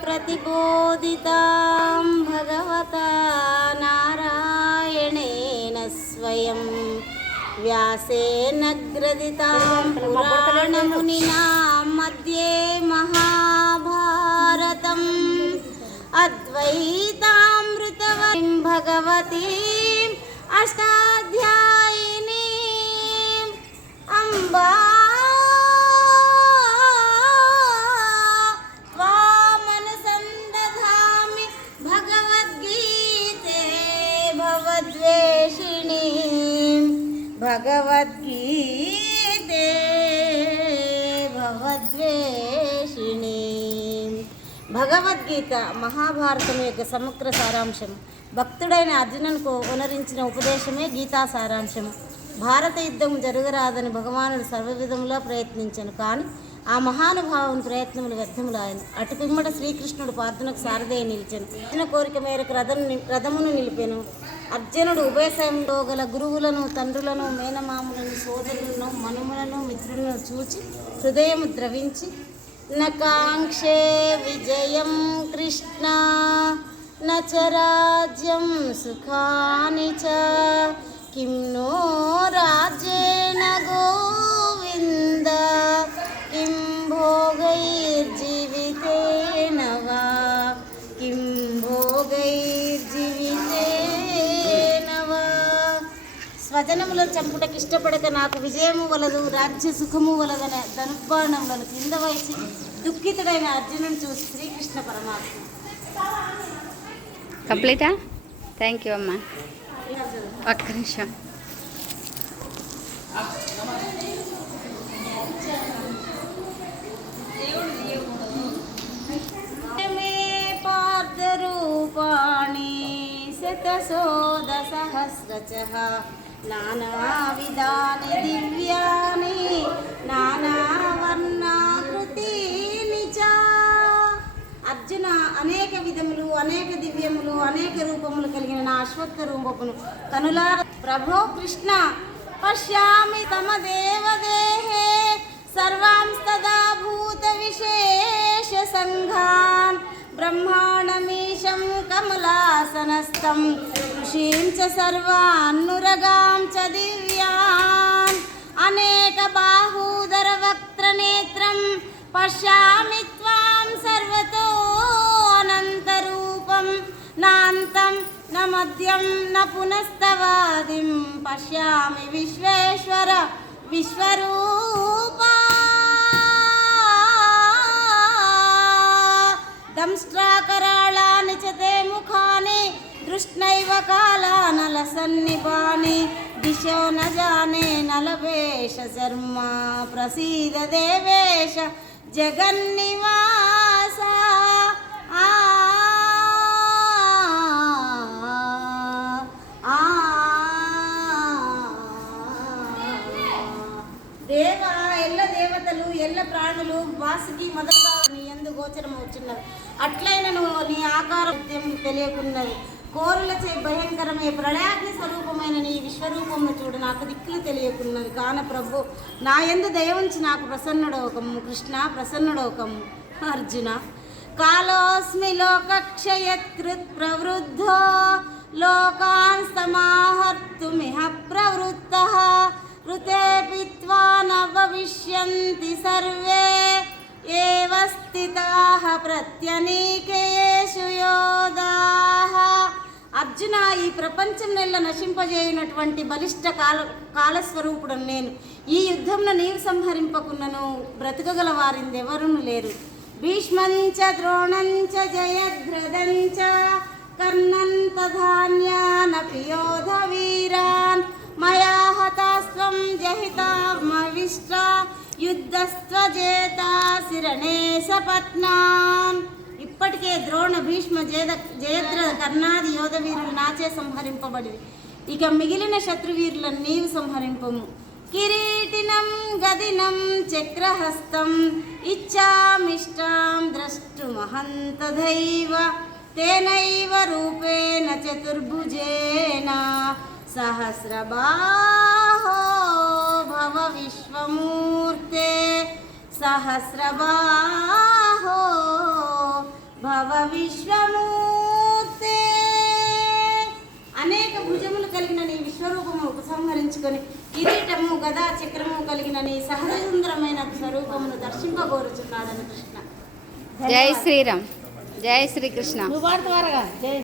प्रतिबोधितां भगवता नारायणेन स्वयं व्यासेन ग्रथितां पुराणमुनिना मध्ये महाभारतम् अद्वैतामृतवतीं भगवतीम् अष्टाध्यायिनीम् अम्बा त्वामनुसन्दधामि भगवद्गीते भवद्वेषिणी భగవద్గీత మహాభారతం యొక్క సమగ్ర సారాంశం. భక్తుడైన అర్జునునికి ఉనరించిన ఉపదేశమే గీతా సారాంశం. భారత యుద్ధం జరగరాదని భగవానుడు సర్వవిధములా ప్రయత్నించను, కానీ ఆ మహానుభావుని ప్రయత్నములు వ్యర్థములాయను. అటు పిమ్మట శ్రీకృష్ణుడు పార్థునకు సారథిగా నిలిచెను. అర్జున కోరిక మేరకు రథమును నిలిపెను. అర్జునుడు ఉభయశయంలో గల గురువులను, తండ్రులను, మేనమాములను, సోదరులను, మనుములను, మిత్రులను చూచి హృదయము ద్రవించి నకాంక్షే విజయం కృష్ణ నచ రాజ్యం సుఖాని చ కిం నో రాజ్యేన గోవింద కిం భోగైర్జీవితేన వా కిం భోగైర్జీవితేన వా. స్వజనములను చంపుటకు ఇష్టపడక నాకు విజయము వలదు, రాజ్య సుఖము వలదన ధనుర్బాణములను కింద వయసి దుఃఖితుడైన అర్జునుని చూసి శ్రీకృష్ణ పరమాత్మ. కంప్లీటా? థ్యాంక్ యూ అమ్మా. ఒక్క నిమిషం. పార్థరూపాణి శతశోధ సహస్రచః నానావిధాని దివ్యాని నానావర్ణాకృతీని చ. అర్జున, అనేక విధములు, అనేక దివ్యములు, అనేక రూపములు కలిగిన నా అశ్వత్థ రూపమును కనులార ప్రభో కృష్ణ పశ్యామి తమ దేవదేహే సర్వాంస్తదా భూత విశేష సంఘాన్ బ్రహ్మాండమీశం కమలాసనస్థం ఋషీం చ సర్వాన్నురగాం చ దివ్యాన్ అనేక బాహూదర వక్త్రనేత్రం పశ్యామి త్వాం సర్వతో అనంతరూపం నాంతం న మధ్యం న పునస్తవాదిం పశ్యామి విశ్వేశ్వర విశ్వరూపా. దంష్ట్రాకరాళాని చ తే ముఖాని దృష్ణైవ కాలానలసన్నిపాని దిశో న జానే నలవేష శర్మ ప్రసీద దేవేశ జగన్నివాస. దేవ ఎల్ల దేవతలు ఎల్ల ప్రాణులు వాసుకి మొదలుగా నీ యందు గోచరమవుతున్నది. అట్లైనను నీ ఆకారం తెలియకున్నది. కోరులచే భయంకరమే ప్రళయాగ్ని స్వరూపమైన నీ విశ్వరూపమును చూడ నాకు దిక్కులు తెలియకున్నది. కాన ప్రభు నా యందు దయవుంచి నాకు ప్రసన్నుడోకము. కృష్ణ ప్రసన్నుడోకము. అర్జున కాలోస్మి లోకక్షయత్కృత్ ప్రవృద్ధో లోకాన్ సమాహర్తుమిహ ప్రవృత్తః ఋతే పిత్వా న భవిష్యంతి సర్వే ఏవ స్థితాః ప్రత్యనీకేషు యోధాః. అర్జున, ఈ ప్రపంచం నెల్ల నశింపజేయునటువంటి బలిష్ట కాలస్వరూపుడు నేను. ఈ యుద్ధంలో నీవు సంహరింపకున్నను బ్రతుకగల వారిందెవరును లేరు. భీష్మంచ ద్రోణంచ జయద్రథంచ కర్ణంత ధాన్యానపి యోధ వీరాన్ మయా హతాస్త్వం జహితామవిష్ట యుద్ధస్త్వజేతా శిరణే సపత్నాన్. ఇప్పటికే ద్రోణ భీష్మ జయద్రథ కర్ణాది యోధవీరులు నాచే సంహరింపబడి, ఇక మిగిలిన శత్రువీరులను నీవు సంహరింపము. కిరీటినం గదినం చక్రహస్తం ఇచ్చామిష్టాం ద్రష్టుమహంతథైవ తేనైవ రూపేణ చతుర్భుజేన సహస్రబాహో భవ విశ్వమూర్తే సహస్రబాహో భవ విశ్వమూర్తే. అనేక భుజములు కలిగిన నీ విశ్వరూపము ఉపసంహరించుకొని కిరీటము గదా చక్రము కలిగిన నీ సహజ సుందరమైన స్వరూపమును దర్శింపగోరుచున్నాడని కృష్ణ. జై శ్రీరామ్, జై శ్రీకృష్ణ. నువ్వు పాడుతావారగా జై